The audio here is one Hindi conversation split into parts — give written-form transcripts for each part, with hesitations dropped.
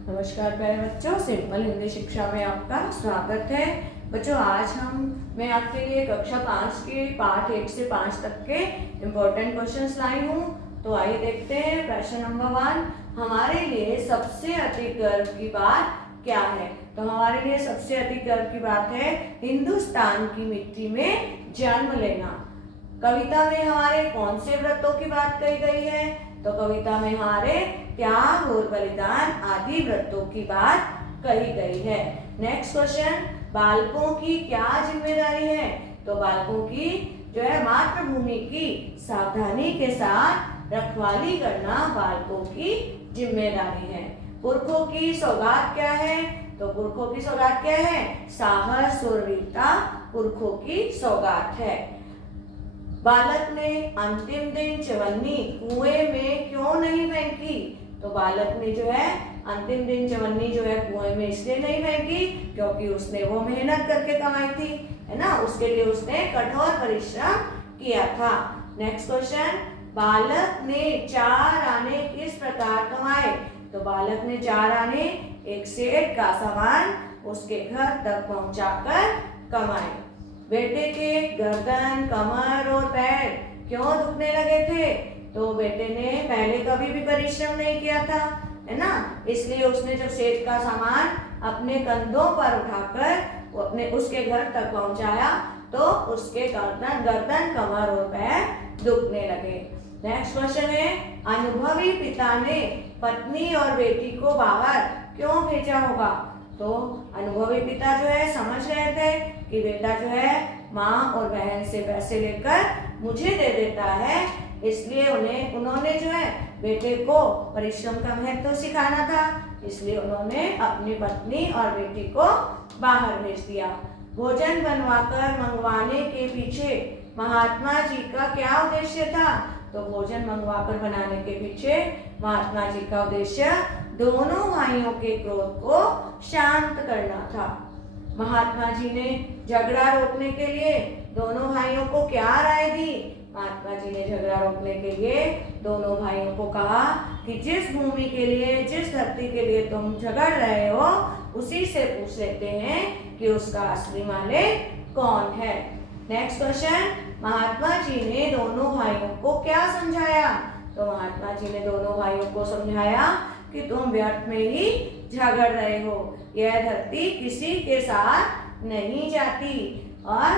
नमस्कार प्यारे बच्चों, सिंपल हिंदी शिक्षा में आपका स्वागत है। बच्चों, आज मैं आपके लिए कक्षा 5 के पाठ 1 से 5 तक के इम्पोर्टेंट क्वेश्चंस लाई हूँ। तो आइए देखते हैं। प्रश्न नंबर 1, हमारे लिए सबसे अधिक गर्व की बात क्या है? तो हमारे लिए सबसे अधिक गर्व की बात है हिंदुस्तान की मिट्टी में जन्म लेना। कविता में हमारे कौन से व्रतों की बात कही गई है? तो कविता में हमारे त्याग और बलिदान आदि व्रतों की बात कही गई है। नेक्स्ट क्वेश्चन, बालकों की क्या जिम्मेदारी है? तो बालकों की जो है मातृभूमि की सावधानी के साथ रखवाली करना बालकों की जिम्मेदारी है। पुरखों की सौगात क्या है? तो पुरखों की सौगात क्या है? साहस और वीरता पुरखों की सौगात है। बालक ने अंतिम दिन चवन्नी कुएं में क्यों नहीं फेंकी? तो बालक ने जो है अंतिम दिन चवन्नी जो है कुएं में इसलिए नहीं फेंकी क्योंकि उसने वो मेहनत करके कमाई थी, है ना। उसके लिए उसने कठोर परिश्रम किया था। नेक्स्ट क्वेश्चन, बालक ने 4 आने किस प्रकार कमाए? तो बालक ने 4 आने एक सेठ का सामान उसके घर तक पहुंचाकर कमाए। बेटे के गर्दन, कमर और पैर क्यों दुखने लगे थे? तो बेटे ने पहले कभी भी परिश्रम नहीं किया था, है ना। इसलिए उसने जब सेठ का सामान अपने कंधों पर उठाकर वो अपने उसके घर तक पहुंचाया तो उसके गर्दन, कमर और पैर दुखने लगे। नेक्स्ट क्वेश्चन है, अनुभवी पिता ने पत्नी और बेटी को बाहर क्यों भेजा होगा? तो अनुभवी पिता जो है समझ रहे थे कि बेटा जो है माँ और बहन से पैसे लेकर मुझे दे देता है, इसलिए उन्होंने जो है बेटे को परिश्रम का महत्व सिखाना था, इसलिए उन्होंने अपनी पत्नी और बेटी को बाहर भेज दिया। भोजन बनवाकर मंगवाने के पीछे महात्मा जी का क्या उद्देश्य था? तो भोजन मंगवाकर बनाने के पीछे महात्मा जी का उद्देश्य दोनों भाइयों के क्रोध को शांत करना था। महात्मा जी ने झगड़ा रोकने के लिए दोनों भाइयों को क्या राय दी? महात्मा जी ने झगड़ा रोकने के लिए दोनों भाइयों को कहा कि जिस भूमि के लिए, जिस धरती के लिए तुम झगड़ रहे हो उसी से पूछ लेते हैं कि उसका असली मालिक कौन है। नेक्स्ट क्वेश्चन, महात्मा जी ने दोनों भाइयों को क्या समझाया? तो महात्मा जी ने दोनों भाइयों को समझाया कि तुम व्यर्थ में ही झगड़ रहे हो, यह धरती किसी के साथ नहीं जाती। और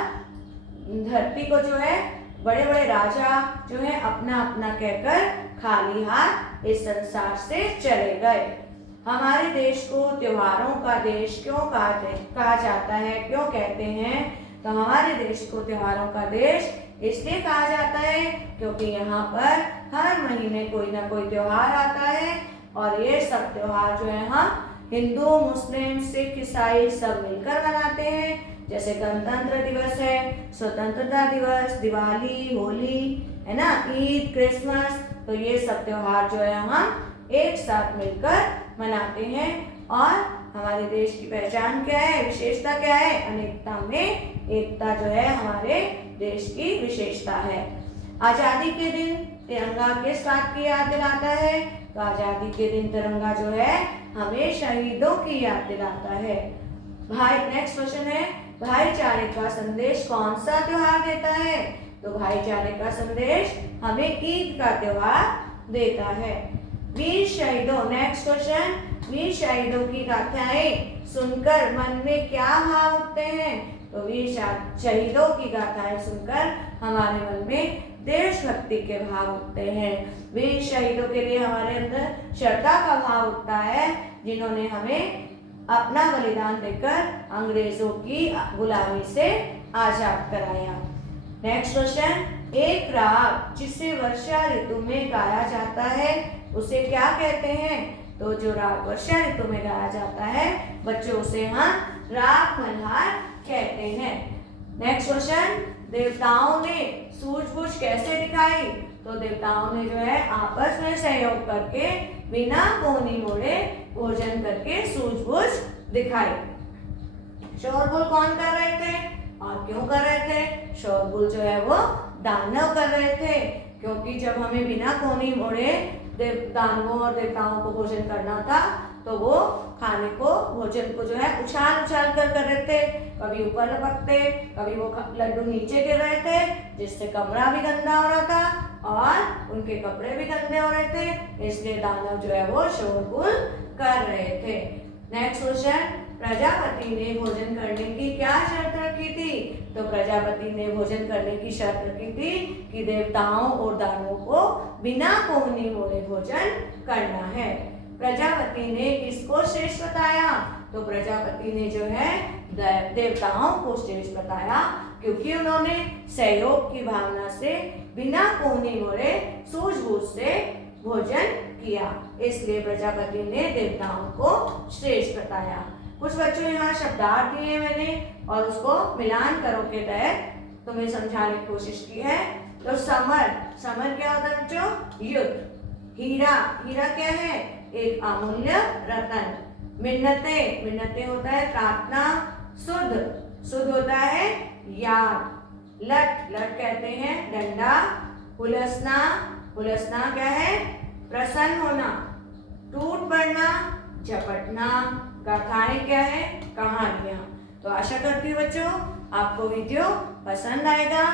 धरती को जो है बड़े बड़े राजा जो है अपना अपना कहकर खाली हाथ इस संसार से चले गए। हमारे देश को त्योहारों का देश क्यों कहा जाता है, क्यों कहते हैं? तो हमारे देश को त्योहारों का देश इसलिए कहा जाता है क्योंकि यहाँ पर हर महीने कोई ना कोई त्योहार आता है और ये सब त्योहार जो है हम हिंदू, मुस्लिम, सिख, ईसाई सब मिलकर मनाते हैं। जैसे गणतंत्र दिवस है, स्वतंत्रता दिवस, दिवाली, होली, है ना, ईद, क्रिसमस, तो ये सब त्योहार जो है हम एक साथ मिलकर मनाते हैं। और हमारे देश की पहचान क्या है, विशेषता क्या है? अनेकता में एकता जो है हमारे देश की विशेषता है। आजादी के दिन तिरंगा किस बात की याद दिलाता है? तो आजादी के दिन तिरंगा जो है हमें शहीदों की याद दिलाता है। नेक्स्ट क्वेश्चन है, भाईचारे का संदेश कौन सा त्योहार देता है? तो भाईचारे का संदेश हमें ईद का त्योहार देता है। वीर शहीदों, नेक्स्ट क्वेश्चन, वीर शहीदों की गाथाएं सुनकर मन में क्या भाव उठते हैं? तो वीर शहीदों की गाथाएं सुनकर हमारे मन में देशभक्ति के भाव उठते हैं। वीर शहीदों के लिए हमारे अंदर श्रद्धा का भाव उठता है, जिन्होंने हमें अपना बलिदान देकर अंग्रेजों की गुलामी से आजाद कराया। नेक्स्ट क्वेश्चन, एक राग जिसे वर्षा ऋतु में गाया जाता है उसे क्या कहते हैं? तो जो राग वर्षा ऋतु में गाया जाता है बच्चों उसे हम राग मल्हार कहते हैं। नेक्स्ट क्वेश्चन, देवताओं ने सूझबूझ कैसे दिखाई? तो देवताओं ने जो है आपस में सहयोग करके बिना कोनी मोड़े भोजन करके सूझबूझ दिखाई। शोरगुल कौन कर रहे थे और क्यों कर रहे थे? शोरगुल जो है वो दानव कर रहे थे, क्योंकि जब हमें बिना कोनी मोड़े दानवों और देवताओं को भोजन करना था तो वो खाने को, भोजन को जो है उछाल उछाल कर रहे थे। कभी ऊपर लपकते, कभी वो लड्डू नीचे गिर रहे थे, जिससे कमरा भी गंदा हो रहा था और उनके कपड़े भी गंदे हो रहे थे। इसलिए दानव जो है वो शोरगुल कर रहे थे। नेक्स्ट क्वेश्चन, प्रजापति ने भोजन करने की क्या शर्त रखी थी? तो प्रजापति ने भोजन करने की शर्त रखी थी कि देवताओं और दानवों को बिना कोहनी मोड़े भोजन करना है। प्रजापति ने किसको श्रेष्ठ बताया? तो प्रजापति ने जो है देवताओं को श्रेष्ठ बताया, क्योंकि उन्होंने सहयोग की भावना से बिना कोहनी मोड़े सूझबूझ से भोजन किया। इसलिए प्रजापति ने देवताओं को श्रेष्ठ बताया। कुछ बच्चों यहाँ शब्दार्थ दिए मैंने और उसको मिलान करो के तहत तुम्हें समझाने की कोशिश की है। तो समर, समर क्या होता है बच्चों? युद्ध। हीरा, हीरा क्या है? एक अमूल्य रत्न। मिन्नते, मिन्नते होता है प्रार्थना। शुद्ध, शुद्ध होता है याद। लट, लट कहते हैं डंडा। हुलसना, हुलसना क्या है? प्रसन्न होना। टूट पड़ना, झपटना। गाथाएं क्या है? कहानियां। तो आशा करती हूँ बच्चों आपको वीडियो पसंद आएगा।